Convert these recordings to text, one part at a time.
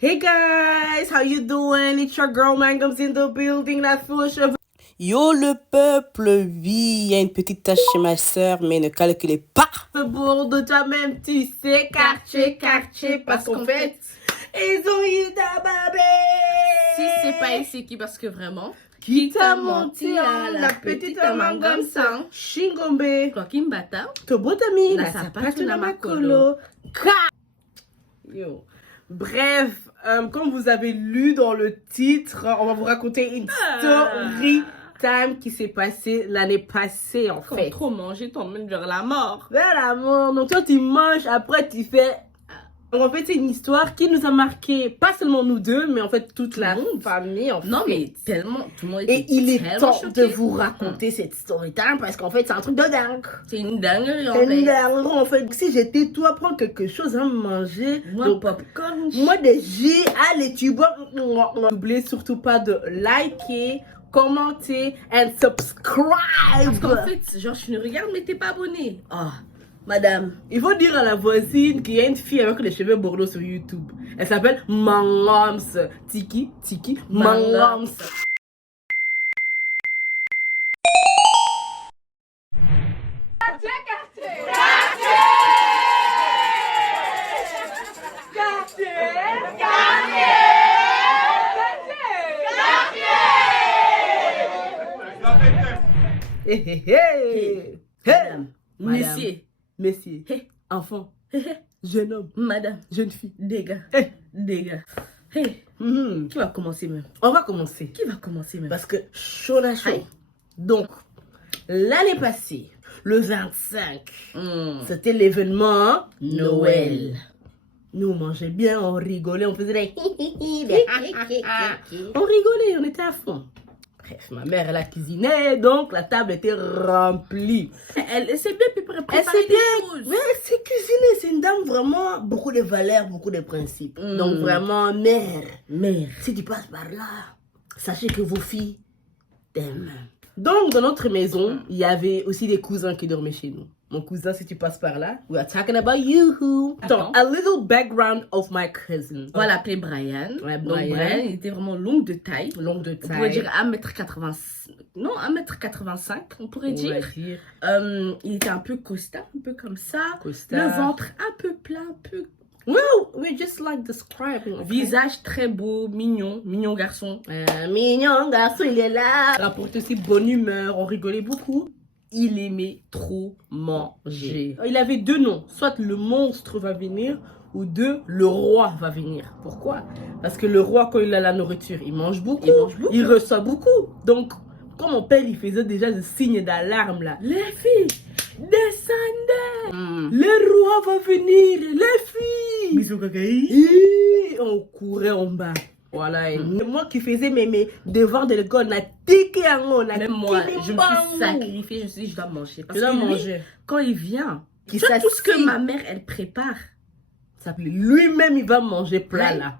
Hey guys, how you doing? It's your girl Mangums in the building, la fouche. Yo le peuple, oui, il y a une petite tâche chez ma soeur, mais ne calculez pas. Pour de toi-même, tu sais, quartier, parce qu'en fait, ils ont eu ta babé. Si c'est pas ici qui, parce que vraiment, Qui t'a menti, hein, la petite Mangums sang, Shingombe, kwa kimbata, Tobotami, na la sapatu sapatu na na makolo. makolo. Yo. Bref, comme vous avez lu dans le titre, on va vous raconter une story time qui s'est passée l'année passée en quand fait. trop manger t'emmène vers la mort. Vers la mort. Donc toi tu manges, après tu fais... Donc en fait c'est une histoire qui nous a marqué, pas seulement nous deux, mais en fait toute la famille en fait. Non mais tellement, tout le monde était Et il est tellement temps choqué. de vous raconter cette story time parce qu'en fait c'est un truc de dingue. C'est une dinguerie en C'est une fait. dingue en fait. Si j'étais toi, prends quelque chose à manger. Moi, Donc, popcorn. moi des jus, allez tu bois. N'oubliez surtout pas de liker, commenter and subscribe. Parce qu'en fait, genre, je ne regarde, mais t'es pas abonné. Ah, madame. Il faut dire à la voisine qu'il y a une fille avec les cheveux bordeaux sur YouTube. Elle s'appelle Mangums. Tiki, Mangums. Hé hé hé. Madame. Madame. Monsieur. Messieurs, Hé. enfant, Hé, hé. jeune homme, Madame. jeune fille. Dégâts. Hé. Dégâts. Hey, Mhm. qui va commencer même? On va commencer. Qui va commencer même? Parce que chaud à chaud. Aïe. Donc, l'année passée, le 25, Hmm. c'était l'événement Noël. Nous, on mangeait bien, on rigolait, on faisait des on rigolait, on était à fond. Bref, ma mère, elle a cuisiné, donc la table était remplie. Elle s'est bien préparée Elle sait des bien, choses. mais elle sait cuisiner. C'est une dame vraiment, beaucoup de valeurs, beaucoup de principes. Donc vraiment, mère, Mère. si tu passes par là, sachez que vos filles t'aiment. Donc, dans notre maison, il y avait aussi des cousins qui dormaient chez nous. Mon cousin, si tu passes par là, we are talking about you. Donc, a little background of my cousin. On va l'appeler Brian. Ouais, Donc, Brian. Brian, il était vraiment long de taille. Longue de On pourrait taille. dire 1m80. Non, 1m85, on pourrait on va dire. dire. Il était un peu costard, un peu comme ça. Costard. Le ventre un peu plat, un peu. Well, we just like describing. Okay? Visage très beau, mignon, mignon garçon. Mignon garçon, il est là. Rapporte aussi bonne humeur, on rigolait beaucoup. Il aimait trop manger. Il avait deux noms. Soit le monstre va venir, ou deux, le roi va venir. Pourquoi? Parce que le roi, quand il a la nourriture, il mange beaucoup. Il reçoit beaucoup. Donc, comme mon père, il faisait déjà le signe d'alarme là. Les filles, descendez. Le roi va venir. Les filles. Bisous, kakaï. Et on courait en bas. Voilà. Et moi qui faisais mes devoirs de l'école, on a tiqué en haut. Même moi, je me suis sacrifiée. Je me suis dit, je dois manger. Parce Je dois que lui, manger. quand il vient, Qui tu vois tout ce que s'assied. ma mère, elle prépare. Lui-même, il va manger plat Ouais. là.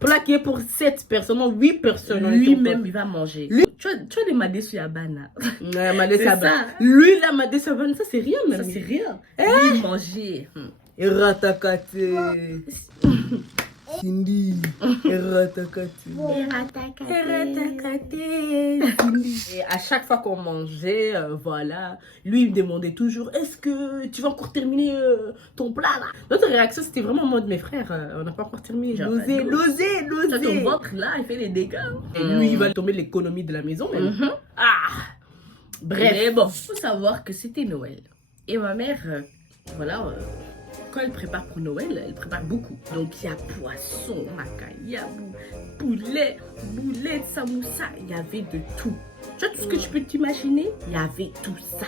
Plat qui est pour 7 personnes, non, 8 personnes. Lui-même, il va manger. Lui- Tu vois des madés sur Yabana. Ouais, Madé C'est Sabane. ça. Lui, la Madé Sabane, ça c'est rien même. Ça, c'est rien. Lui, manger. Et ratakate. Cindy. Et ratakate. Et à chaque fois qu'on mangeait, voilà, lui il me demandait toujours, est-ce que tu vas encore terminer ton plat là? Notre réaction c'était vraiment en mode, mes frères, on n'a pas encore terminé. Genre, L'oser. Toi, ton ventre là, il fait des dégâts. Et lui il va tomber l'économie de la maison même. Ah! Bref. Mais bon, faut savoir que c'était Noël. Et ma mère, voilà, quand elle prépare pour Noël, elle prépare beaucoup. Donc il y a poisson, macayabou, poulet, boulettes, samoussa, il y avait de tout. Tu vois tout ce que tu peux t'imaginer? Il y avait tout ça.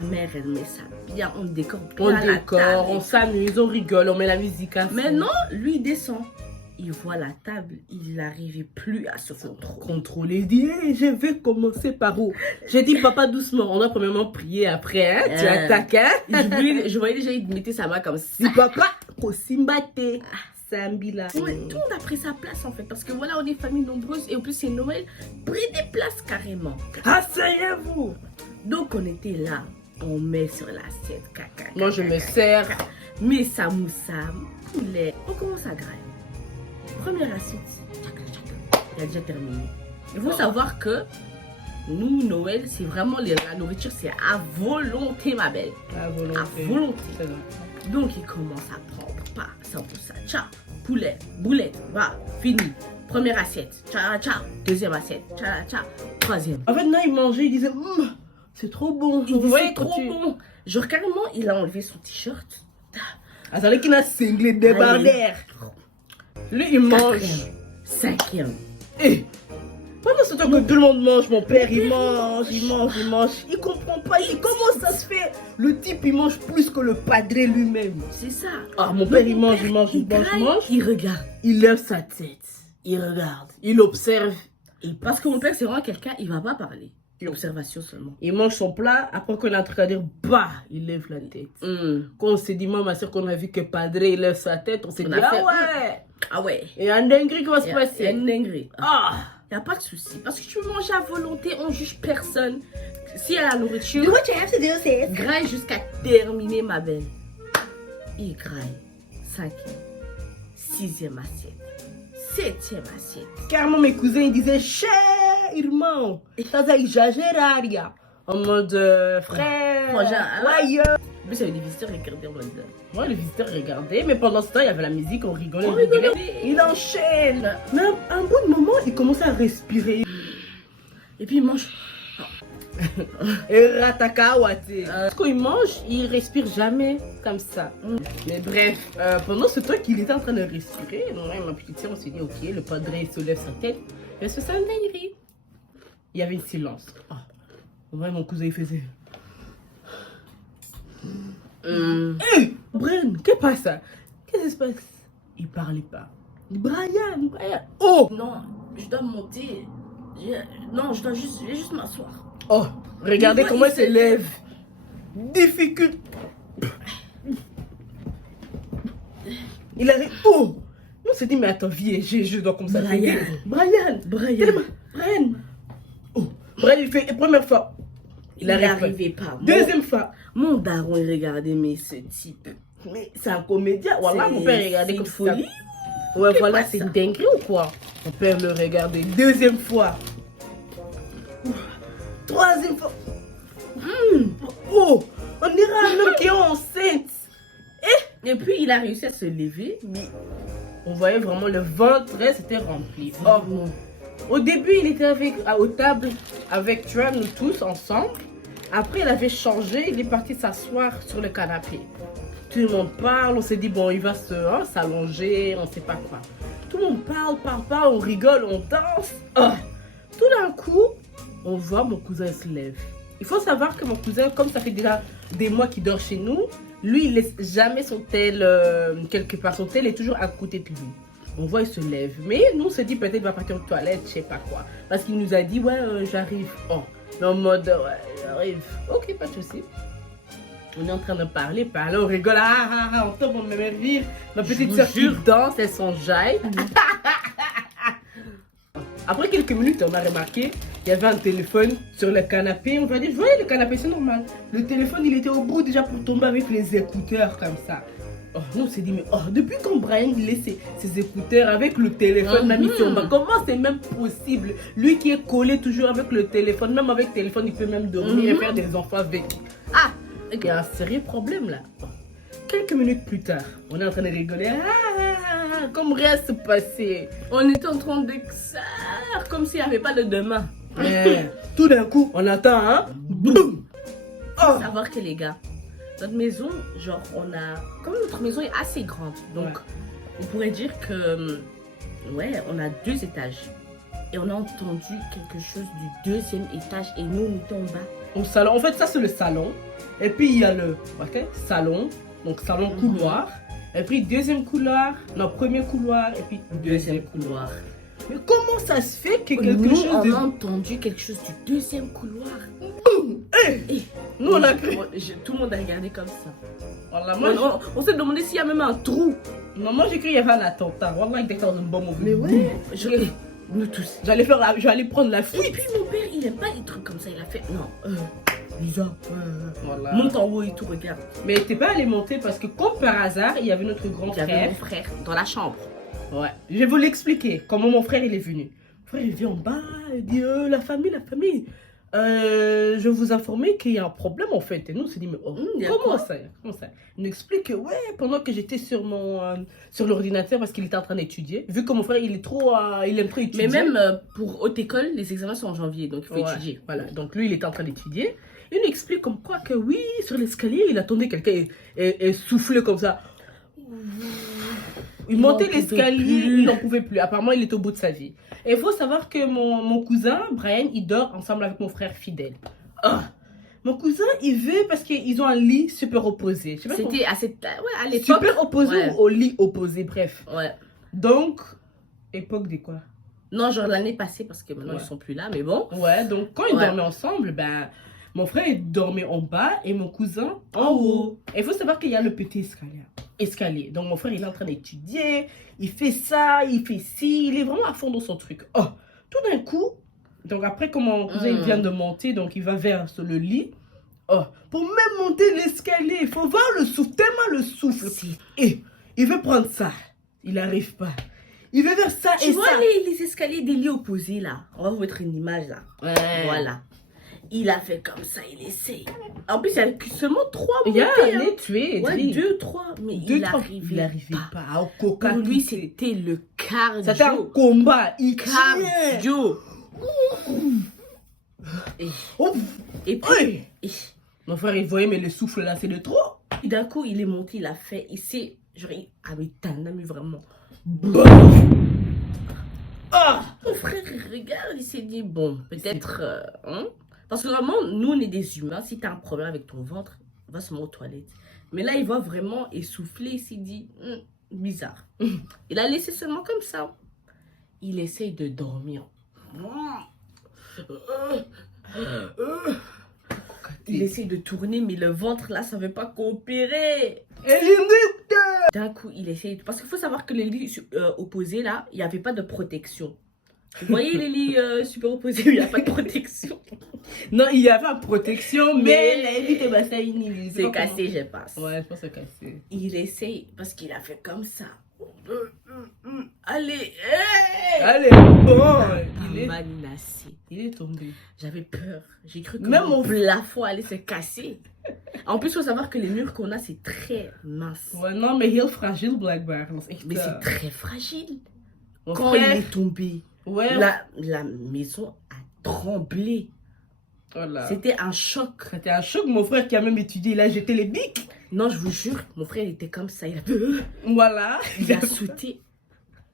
Ma mère, elle met ça bien, on décore bien On la décore, table. on s'amuse, on rigole, on met la musique à fond. Mais non, lui il descend. Il voit la table, il n'arrivait plus à se contrôler. Contrôler, il dit, hey, je vais commencer par où? J'ai dit, papa, doucement, on doit premièrement prier après, hein? Tu attaques, hein? Je voyais déjà, il mettait sa main comme ça. Si papa, Kosimbate, Sambila. Tout le monde a pris sa place en fait, parce que voilà, on est famille nombreuse et en plus c'est Noël, prenez des places carrément. Asseyez-vous! Donc on était là, on met sur l'assiette caca. Moi, je me sers. Mais samoussa, poulet, on commence à grailler. première assiette, il a déjà terminé. Il faut savoir que nous, Noël, c'est vraiment la nourriture, c'est à volonté, ma belle. À volonté. À volonté. C'est vrai. Donc, il commence à prendre, pas, ça pour ça, ciao, poulet, boulette, va, fini. Première assiette, ciao, ciao. Deuxième assiette, ciao, ciao. Troisième. En fait, non, il mangeait, il disait, c'est trop bon. Il Ouais, disait trop bon. Genre, carrément, il a enlevé son t-shirt. Attendez qu'il a cinglé des barrières. Lui, il mange. Cinquième. Et pendant ce temps que tout le monde mange, mon père, il mange. Il comprend pas, il dit, comment ça se fait? Le type, il mange plus que le padré lui-même. C'est ça. Ah, mon père, il mange. Il regarde. Il lève sa tête. Il regarde. Il observe. Parce que mon père, c'est vraiment quelqu'un, il va pas parler. Observation seulement. Il mange son plat. Après qu'on a un truc à dire, bah, il lève la tête. Quand on s'est dit, moi, ma soeur, qu'on a vu que padré, il lève sa tête, on s'est dit, Ah ouais. Et un dinguerie qui va se Il y passer. a une dinguerie. Ah. Il n'y a pas de souci. Parce que tu veux manger à volonté, on juge personne. Si y a la nourriture, Do what you have to do, sis. graille jusqu'à terminer, ma belle. Il graille. Cinquième. Sixième assiette. Septième assiette. Carrément, mes cousins, ils disaient, cher, irmão. Estás a exagerar, ya. En mode, frère. Ouais, en plus, il y avait des visiteurs qui regardaient en mode. Moi, les visiteurs regardaient, mais pendant ce temps, il y avait la musique, on rigolait. On rigolait. Il enchaîne. Mais à un bout de moment, il commençait à respirer. Et puis il mange. Et ratakawate. Quand il mange, il respire jamais comme ça. Mais bref, pendant ce temps qu'il était en train de respirer, moi et ma petite soeur, on s'est dit, ok, le padré se lève sa tête. Et c'est ça une dinguerie. Il y avait un silence. Ouais, mon cousin, il faisait. Hey, Brian, qu'est-ce qui se passe? Qu'est-ce qui se passe? Il parlait pas. Brian. Oh! Non, je dois monter. Non, je vais juste m'asseoir. Oh, regardez comment il se lève. Difficulté. Il arrive. Oh! On s'est dit, mais attends, viens, je dois comme ça. Brian. Oh, Brian, il fait première fois. Il n'arrivait pas. Deuxième fois. Mon daron, il regardait, mais ce type. Mais c'est un comédien. Voilà, mon père regardait comme folie. Ça. Ouais, voilà, c'est une dinguerie ou quoi? Mon père le regardait. Deuxième fois. Troisième fois. Oh, on dirait un homme qui est enceinte. Et puis, il a réussi à se lever. Mais on voyait vraiment le ventre, c'était rempli. Oh, non. Au début, il était aux tables avec Trump, nous tous ensemble. Après, il avait changé, il est parti s'asseoir sur le canapé. Tout le monde parle, on s'est dit, bon, il va s'allonger, on ne sait pas quoi. Tout le monde parle, on rigole, on danse. Oh. Tout d'un coup, on voit mon cousin se lève. Il faut savoir que mon cousin, comme ça fait déjà des mois qu'il dort chez nous, lui, il laisse jamais son tel quelque part. Son tel est toujours à côté de lui. On voit, il se lève. Mais nous, on s'est dit, peut-être il va partir aux toilettes, je sais pas quoi. Parce qu'il nous a dit, ouais, j'arrive. Oh, mais en mode, ouais, j'arrive. Ok, pas de souci. On est en train de parler, on rigole. On tombe, on me met rire. Ma petite soeur qui danse, elle s'enjaille. Après quelques minutes, on a remarqué qu'il y avait un téléphone sur le canapé. On va dire, je voyais le canapé, c'est normal. Le téléphone, il était au bout déjà pour tomber avec les écouteurs comme ça. Oh, nous, on s'est dit, mais depuis quand Brian laisse ses écouteurs avec le téléphone, même ici en bas, comment c'est même possible? Lui qui est collé toujours avec le téléphone, même avec le téléphone, il peut même dormir et faire des enfants avec. Ah, il y a un sérieux problème là. Quelques minutes plus tard, on est en train de rigoler. Comme rien ne se passait. On était en train de comme s'il n'y avait pas de demain. Tout d'un coup, on attend, hein? Boum! Faut savoir que les gars, notre maison, genre, comme notre maison est assez grande, donc on pourrait dire que, ouais, on a 2 étages. Et on a entendu quelque chose du 2e étage et nous, on était en bas. Au salon, en fait, ça c'est le salon. Et puis il y a le salon, donc salon couloir. Et puis deuxième couloir, premier couloir, et puis deuxième couloir. Mais comment ça se fait que quelque chose on a entendu quelque chose du 2e couloir. Boum! Nous on a cru. Tout le monde a regardé comme ça. Voilà, on s'est demandé s'il y a même un trou. Non, moi j'ai cru qu'il y avait un attentat. Voilà, il était dans un bon moment. Mais ouais, nous tous. J'allais prendre la fuite. Et puis mon père, il aime pas les trucs comme ça. Il a fait, non, bizarre. Voilà. Monte en haut et tout, regarde. Mais t'es pas allé monter parce que comme par hasard, il y avait notre grand frère. Il y avait mon frère dans la chambre. Ouais, je vais vous l'expliquer. Comment mon frère il est venu. Mon frère il vient en bas, il dit la famille, la famille. Je vais vous informer qu'il y a un problème en fait. Et nous on s'est dit mais Il y a comment quoi? ça, comment ça? Il nous explique que ouais, pendant que j'étais sur sur l'ordinateur parce qu'il était en train d'étudier. Vu que mon frère il est trop, il aime trop étudier. Mais même pour haute école, les examens sont en janvier, donc il faut Ouais, étudier. voilà, donc lui il était en train d'étudier. Il nous explique comme quoi que oui, sur l'escalier il attendait quelqu'un et soufflait comme ça. Il montait l'escalier, il n'en pouvait plus. Apparemment, il est au bout de sa vie. Et il faut savoir que mon cousin, Brian, il dort ensemble avec mon frère fidèle. Ah, mon cousin, il veut parce qu'ils ont un lit superopposé. C'était à l'époque. Super opposé Ouais. ou au lit opposé, bref. Ouais. Donc, époque de quoi? Non, genre l'année passée, parce que maintenant Ouais. ils sont plus là, mais bon. Ouais, donc quand ils Ouais. dormaient ensemble, ben, mon frère il dormait en bas et mon cousin en haut. Et il faut savoir qu'il y a le petit escalier. Donc mon frère il est en train d'étudier, il fait ça, il fait ci, il est vraiment à fond dans son truc. Oh, tout d'un coup, donc après quand mon cousin il vient de monter, donc il va vers le lit. Oh, pour même monter l'escalier, il faut voir le souffle, tellement le souffle. Et il veut prendre ça, il n'arrive pas. Il veut vers ça Tu et vois ça. les escaliers des lits opposés là. On va vous mettre une image là. Ouais. Voilà. Il a fait comme ça, il essaye. En plus, il y a seulement 3 Il montées. y a hein. un tué, Ouais, 2, 3. Mais il n'arrivait pas. Au coca. Pour lui, c'était le cardio. C'était un combat. Il criait. Cardio. Et, Ouf. et puis, Oui. et- Mon frère, il voyait, mais le souffle là, c'est de trop. et d'un coup, il est monté, il a fait. Il s'est. Genre, mais t'as mais vraiment. Ah. Mon frère, il regarde, il s'est dit, bon, peut-être. Hein? Parce que vraiment, nous, on est des humains. Si t'as un problème avec ton ventre, va se mettre aux toilettes. Mais là, il va vraiment essouffler. Il s'est dit, bizarre. Il a laissé seulement comme ça. Il essaye de dormir. Il essaye de tourner, mais le ventre, là, ça veut pas coopérer. D'un coup, il essaye. Parce qu'il faut savoir que les lits opposés, là, il n'y avait pas de protection. Vous voyez les lits superposés où il n'y a pas de protection? Non, il y avait une protection, mais Mais la évité, bah, ça inhibe. c'est cassé, je pense. Ouais, je pense que c'est cassé. Il essaye parce qu'il a fait comme ça. Allez, hey! Allez, bon. Menacé. Il est tombé. J'avais peur. J'ai cru que Même mon mon plafond allait se casser. En plus, il faut savoir que les murs qu'on a, c'est très mince. Ouais, non, mais heel fragile, Blackbear. Mais c'est très fragile. Mon Quand frère, il est tombé, ouais, la maison a tremblé. voilà. C'était un choc. C'était un choc, mon frère qui a même étudié, il a jeté les bics. Non, je vous jure, mon frère il était comme ça. Voilà. Il a sauté.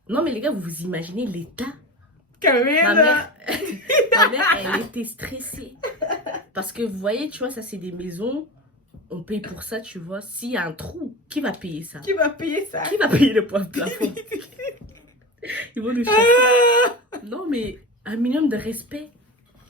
Non, mais les gars, vous vous imaginez l'état? Carrément. Ma mère, elle était stressée. Parce que vous voyez, tu vois, ça c'est des maisons. On paye pour ça, tu vois. S'il y a un trou, qui va payer ça? Qui va payer ça? Qui va payer le plafond? Ils vont nous chercher. Non, mais un minimum de respect.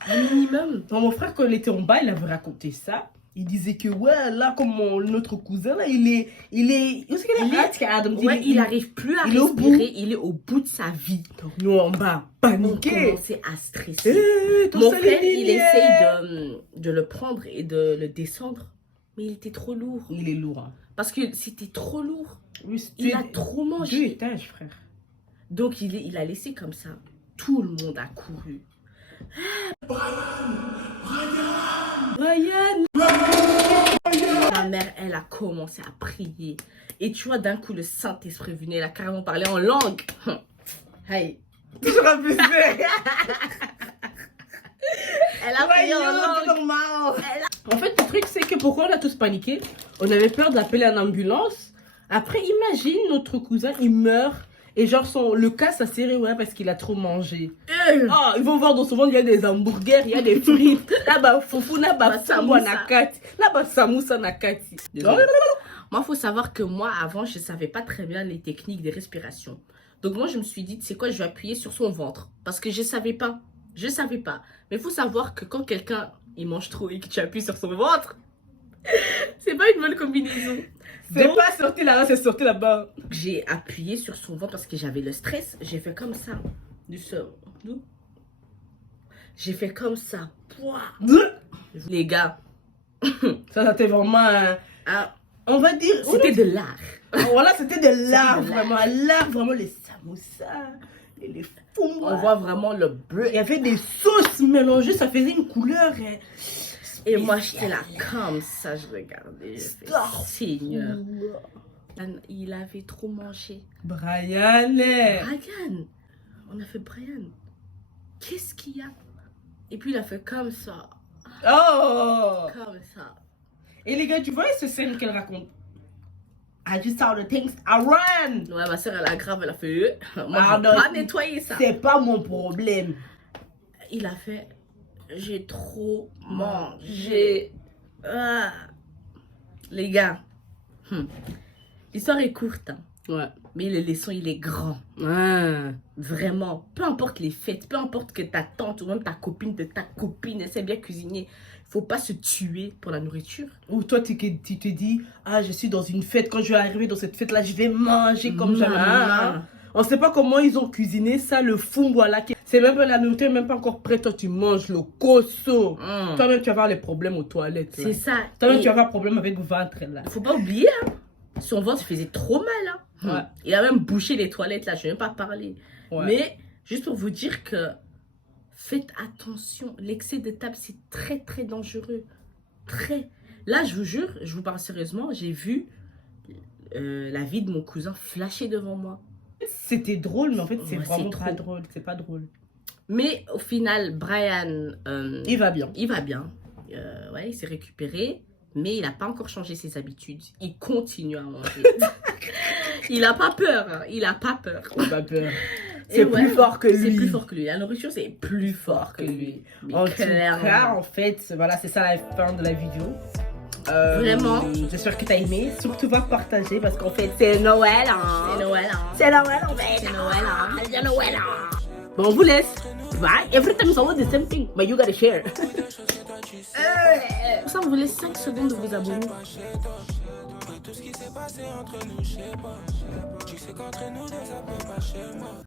Un minimum. Non, mon frère, quand il était en bas, il avait raconté ça. Il disait que, ouais, là, comme notre cousin, là, il est... Où est-ce qu'il est Adam dit, Ouais, il n'arrive plus à il est au bout. respirer. Il est au bout de sa vie. Donc, nous, en bas, On paniqué. commençait à stresser. Ton Mon sale frère, il lumière. essaye de le prendre et de le descendre. Mais il était trop lourd. Il est lourd. Hein. Parce que c'était trop lourd. Oui, Il a trop 2 mangé. étages, frère. Donc il a laissé comme ça. Tout le monde a couru. Brian. Ma mère, elle a commencé à prier. Et tu vois, d'un coup, le Saint-Esprit venait. Elle a carrément parlé en langue. Hey. Toujours abusé. Elle a prié en Voyons, c'est langue. normal. En fait, le truc, c'est que pourquoi on a tous paniqué? On avait peur d'appeler une ambulance. Après, imagine, notre cousin, il meurt. Et genre, le cas, ça s'est ouais, parce qu'il a trop mangé. Ah, ils vont voir dans son ventre, il y a des hamburgers, il y a des frites. Là-bas, foufou, là-bas, samou, nakati. Là-bas, samoussa, nakati. Désolée. Moi, il faut savoir que moi, avant, je ne savais pas très bien les techniques de respiration. Donc, moi, je me suis dit, c'est quoi, je vais appuyer sur son ventre. Parce que je ne savais pas. Je ne savais pas. Mais il faut savoir que quand quelqu'un, il mange trop et que tu appuies sur son ventre, c'est pas une bonne combinaison. C'est Donc, pas sorti là-bas, c'est sorti là-bas. j'ai appuyé sur son ventre parce que j'avais le stress. J'ai fait comme ça. Du sol. J'ai fait comme ça. Pouah. Les gars. Ça, c'était vraiment... Ah, On va dire... C'était de l'art. Voilà, c'était de l'art, de l'art. vraiment. L'art, vraiment, les samoussas, et les foumbas. On voit vraiment le bleu. Il y avait des sauces mélangées, ça faisait une couleur. Et moi, j'étais là comme ça, je regardais. Je fais, Seigneur. Il avait trop mangé. Brian. Brian. On a fait Brian. Qu'est-ce qu'il y a? Et puis il a fait comme ça. Oh! Comme ça. Et les gars, tu vois ce scène qu'elle raconte? I just saw the things I run. Ouais, ma soeur, elle a grave, elle a fait. Moi, Ah, je vais non, pas nettoyer ça. C'est pas mon problème. Il a fait. J'ai trop mangé. Ah. Les gars, l'histoire est courte, hein, Ouais. mais le leçon, il est grand. Ah. Vraiment. Peu importe les fêtes, peu importe que ta tante ou même ta copine de ta copine essaie bien cuisiner, faut pas se tuer pour la nourriture. Ou toi, tu te dis, ah, je suis dans une fête. Quand je vais arriver dans cette fête-là, je vais manger comme jamais. Ah. On sait pas comment ils ont cuisiné ça, le fond, voilà. C'est même pas la nourriture, même pas encore prête. Toi, tu manges le cosso. Toi-même, tu vas avoir les problèmes aux toilettes. là. C'est ça. Toi-même, Et tu vas avoir problème avec le ventre, là. faut pas oublier, hein, son ventre faisait trop mal. Hein. Ouais. Il a même bouché les toilettes, là, je vais même pas parler. Ouais. Mais juste pour vous dire que faites attention, l'excès de table, c'est très, très dangereux. Très. Là, je vous jure, je vous parle sérieusement, j'ai vu la vie de mon cousin flasher devant moi. C'était drôle, mais en fait, c'est Ouais, vraiment c'est pas trop. drôle. C'est pas drôle. Mais au final, Brian, Il va bien. il va bien. Ouais, il s'est récupéré, mais il n'a pas encore changé ses habitudes. Il continue à manger. Il n'a pas peur. Hein. Il n'a pas peur. Il a pas peur. Et C'est ouais, plus fort que lui. C'est plus fort que lui. La nourriture, c'est plus fort que lui. Mais En tout clairement. cas, en fait, voilà, c'est ça la fin de la vidéo. Vraiment. J'espère que t'as aimé. Surtout va partager parce qu'en fait, c'est Noël. Hein. C'est Noël. Hein. C'est Noël en fait. C'est Noël. Hein. C'est Noël. Bon, on vous laisse. Bye. Every time it's always the same thing, but you gotta share. Pour ça, on vous laisse 5 secondes de vous abonner. Tout ce qui s'est passé entre nous, je sais pas. Tu sais qu'entre nous deux, ça peut pas chez moi.